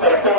70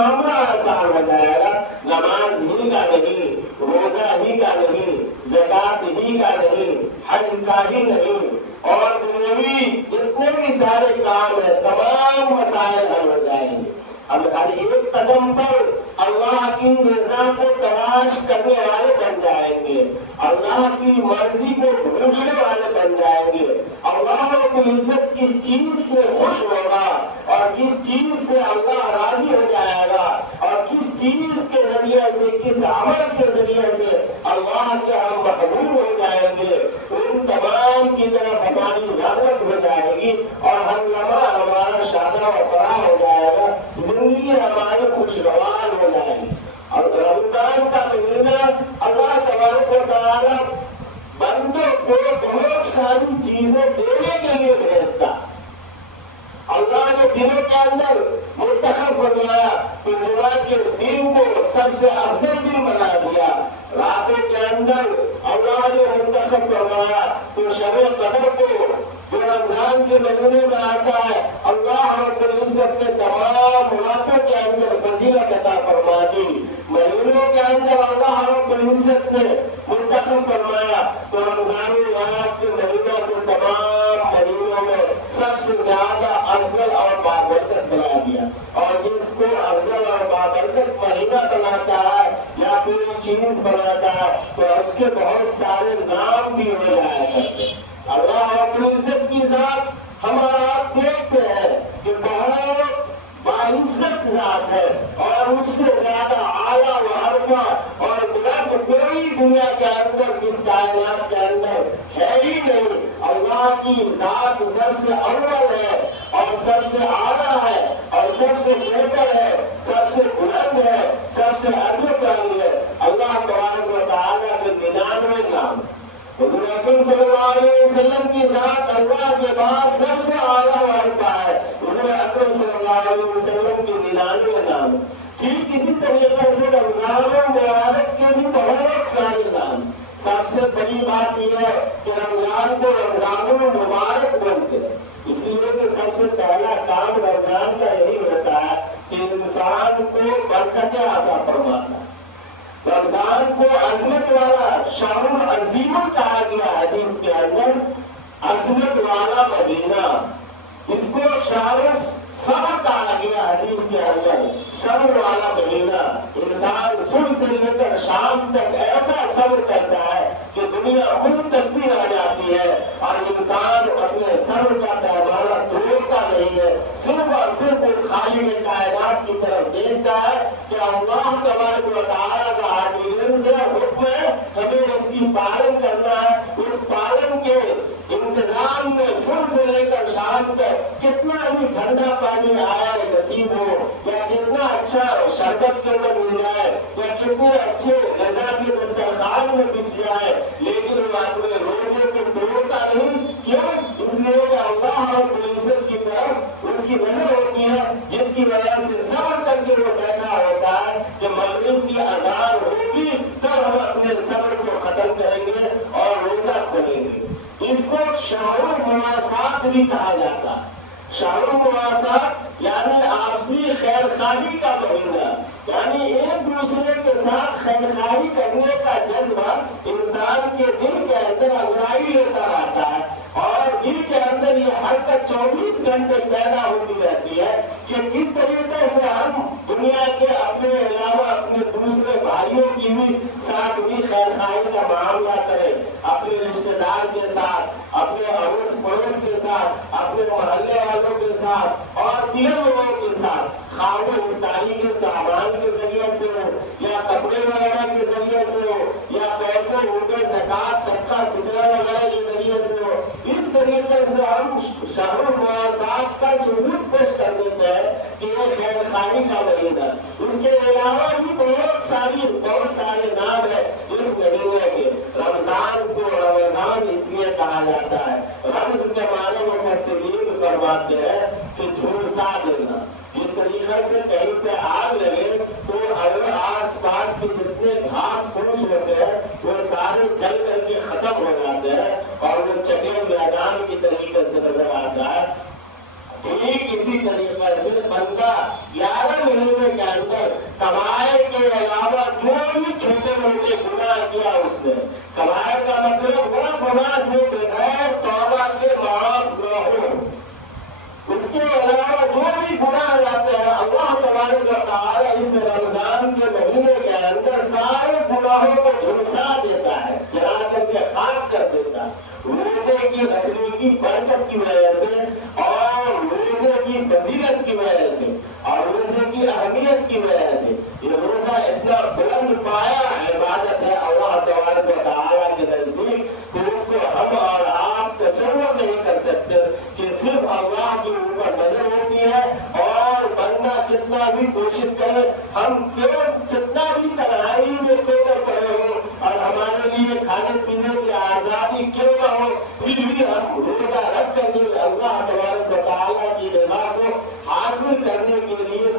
معاملہ آسان ہو جائے گا. نماز ہی کا نہیں, روزہ ہی کا نہیں, زکات ہی کا نہیں, حج کا ہی نہیں, اور دنیاوی جتنے بھی سارے کام ہیں تمام مسائل حل ہو جائیں گے. اب ہر ایک قدم پر اللہ کی رضا کو تلاش کرنے والے بن جائیں گے, اللہ کی مرضی کو ڈھونڈنے والے بن جائیں گے. اللہ رب العزت کس چیز سے خوش ہوگا اور کس چیز سے اللہ راضی ہو جائے گا اور کس چیز کے ذریعے سے, کس عمل کے ذریعے سے اللہ کے ہم محبوب ہو جائیں گے, ان تمام کی طرف ہماری رغبت ہو جائے گی اور ہم لمحہ ہمارا شادہ و فرح ہو جائے گا, زندگی ہماری خوشگوار ہو جائے گی. اور رمضان کا مہینہ اللہ تبارک و تعالیٰ بندوں کو بہت ساری چیزیں دینے کے لیے بھیجتا. اللہ نے دنوں کے اندر منتخب فرمایا کہ جمعہ کے دن کو سب سے افضل دن بنا دیا. راتوں کے اندر اللہ نے منتخب فرمایا کہ شب قدر کو جو رمضان کے مہینے میں آتا ہے اللہ رب العزت نے تمام راتوں کے اندر فضیلت عطا فرما دی. مہینوں کے اندر اللہ رب العزت نے منتخب فرمایا تو رمضان الرات کے مہینوں کو تمام مہینوں میں سب سے زیادہ افضل اور بابرکت بنا دیا. اور جس کو افضل اور بابرکت مہینہ بناتا ہے یا کوئی چیز بناتا ہے تو اس کے بہت سارے نام بھی ہو جایا کرتے ہیں. اللہ رب العزت کی ذات ہمارا آپ دیکھتے ہیں کہ بہت باعزت ذات ہے اور اس سے زیادہ اعلیٰ و ارفع اور بلند کوئی دنیا کے اندر اس کائنات کے اندر ہے ہی نہیں. اللہ کی ذات سب سے اول ہے اور سب سے اعلیٰ ہے اور سب سے بہتر ہے, سب سے بلند ہے, سب سے عظمت والی ہے. اللہ تبارک و تعالیٰ کے 99 نام. حضور اکرم صلی اللہ علیہ وسلم کی ذات اللہ کے بعد سب سے اعلیٰ و ارفع ہے. حضور اکرم صلی اللہ علیہ وسلم کے 99 نام. ٹھیک اسی طریقے سے رمضان المبارک کے بھی بہت سارے نام. سب سے بڑی بات یہ ہے کہ رمضان کو رمضان المبارک بولتے ہیں, اس لیے کہ سب سے پہلا کام رمضان کا یہی ہوتا ہے کہ انسان کو برکتیں عطا فرماتا. رمضان کو عظمت والا شہر العظیم کہا گیا حدیث کے اندر, عظمت والا مدینہ. اس کو شہر صبر کہا گیا حدیث کے اندر, صبر والا مدینہ. انسان صبح سے لے کر شام تک ایسا صبر کرتا ہے کہ دنیا خود تکبیر آ جاتی ہے اور انسان اپنے صبر کا پیمانہ توڑتا نہیں ہے. صرف اور صرف اس خالق کائنات کی طرف دیکھتا ہے کہ اللہ تبارک و تعالیٰ کا عادل سے حکم ہے, ہمیں اس کی پالن کرنا ہے. اس پالن کے انتظام میں صبح سے لے کر شام تک کتنا بھی ٹھنڈا پانی آئے نصیب ہو یا کتنا اچھا شربت کے اندر مل جائے یا کتنے اچھے غذا کے دسترخوان میں بچ جائے, لیکن وہ اپنے روزے کو توڑتا نہیں. کیوں؟ اس لیے کہ اللہ رب العزت کی طرف اس کی نظر ہوتی ہے, جس کی وجہ سے صبر کر کے وہ بیٹھا ہوتا ہے کہ مغرب کی اذان ہوگی تب ہم اپنے صبر کو ختم کریں گے اور روزہ کھولیں گے. اس کو شہر المواسات بھی کہا جاتا ہے. شہر المواسات یعنی آپسی خیر خواہی کا مہینہ, یعنی ایک دوسرے کے ساتھ خیر خواہی کرنے کا جذبہ انسان کے دل کے اندر انگڑائی لیتا رہتا ہے اور دل کے اندر یہ حرکت 24 گھنٹے پیدا ہوتی رہتی ہے کہ کس طریقے سے ہم دنیا کے اپنے علاوہ اپنے دوسرے بھائیوں کی بھی ساتھ بھی خیر خواہی کا معاملہ کریں, اپنے رشتے دار کے ساتھ, اپنے اڑوس پڑوس کے ساتھ, اپنے محلے والوں کے ساتھ اور تین لوگوں کے ساتھ, خواہ افطاری کے سامان کے ذریعے سے ہو یا کپڑے وغیرہ کے ذریعے سے ہو یا پیسے ہوگے زکات صدقہ فطرہ وغیرہ کے ذریعے سے ہو. اس طریقے سے ہم شہر المواسات کا ثبوت پیش کر دیتے ہیں کہ یہ خیر خواہی کا مہینہ. اس کے علاوہ بھی بہت سارے نام ہیں اس مہینے کے. رمضان کو رمضان اس لیے کہا جاتا ہے, رمض کے معنی مفسرین فرماتے ہیں کہ جھلسا دینا. جس طریقے سے کہیں پہ آگ لگے تو اگر آس پاس کے جتنے گھاس پھوس ہوتے ہیں وہ سارے جل کر کے ختم ہو جاتے ہیں اور وہ چٹے میدان کی طریقے سے نظر آتا ہے. ٹھیک نیت کی وجہ سے یہ روزہ اتنا بلند پایا عبادت ہے اللہ تبارک و تعالیٰ کے نزدیک کہ اس کو ہم اور آپ تصور نہیں کر سکتے کہ صرف اللہ کے اوپر نظر ہوتی ہے اور بندہ کتنا بھی کوشش کرے ہم کتنا بھی تنہائی میں کیوں نہ پڑے ہو اور ہمارے لیے کھانے پینے کی آزادی کیوں نہ ہو پھر بھی ہم روزہ رکھ کر کے اللہ تبارک و تعالیٰ کی رضا کو حاصل کرنے کے لیے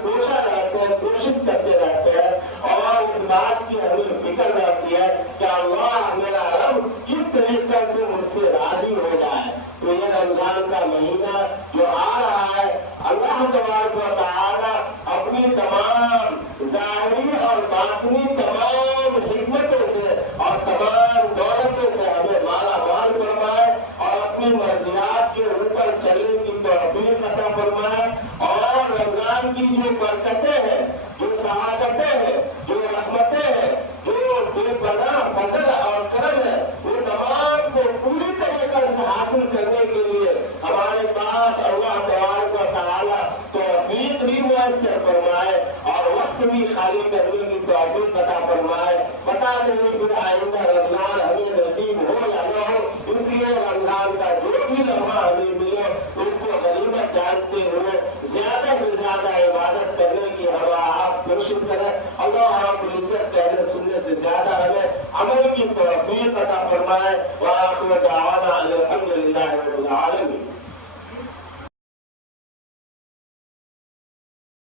کوشش کرتے رہتے ہیں اور اس بات کی ہمیں فکر رہتی ہے کہ اللہ میرا رب کس طریقے سے مجھ سے راضی ہو جائے تو یہ رمضان کا مہینہ جو آ رہا ہے اللہ تبارک و تعالیٰ اپنی تمام ظاہری اور باطنی تمام حکمتوں سے اور تمام دولتوں سے ہمیں مالا مال فرمائے اور اپنی مرضیات کے اوپر چلنے کی توفیق عطا فرمائے اور رمضان کی جو برکتیں ہیں جو سعادتیں ہیں جو رحمتیں ہیں جو بے پناہ فضل اور کرم ہے وہ تمام کو پوری طریقے سے حاصل کرنے کے لیے ہمارے پاس اللہ تبارک و تعالیٰ توفیق بھی میسر فرمائے اور وقت بھی خالی کرنے کی توفیق عطا فرمائے پتہ نہیں پھر آئندہ رمضان ہمیں نصیب ہو یا نہ ہو اس لیے رمضان کا جو بھی لمحہ ہمیں ملے اس کو غنیمت جانتے ہوئے زیادہ سے زیادہ عبادت کرنے کی ہم آپ کوشش کریں اللہ رب العزت کہنے سننے سے زیادہ ہمیں عمل کی توفیق عطا فرمائے وآخر دعوانا الحمدللہ رب العالمین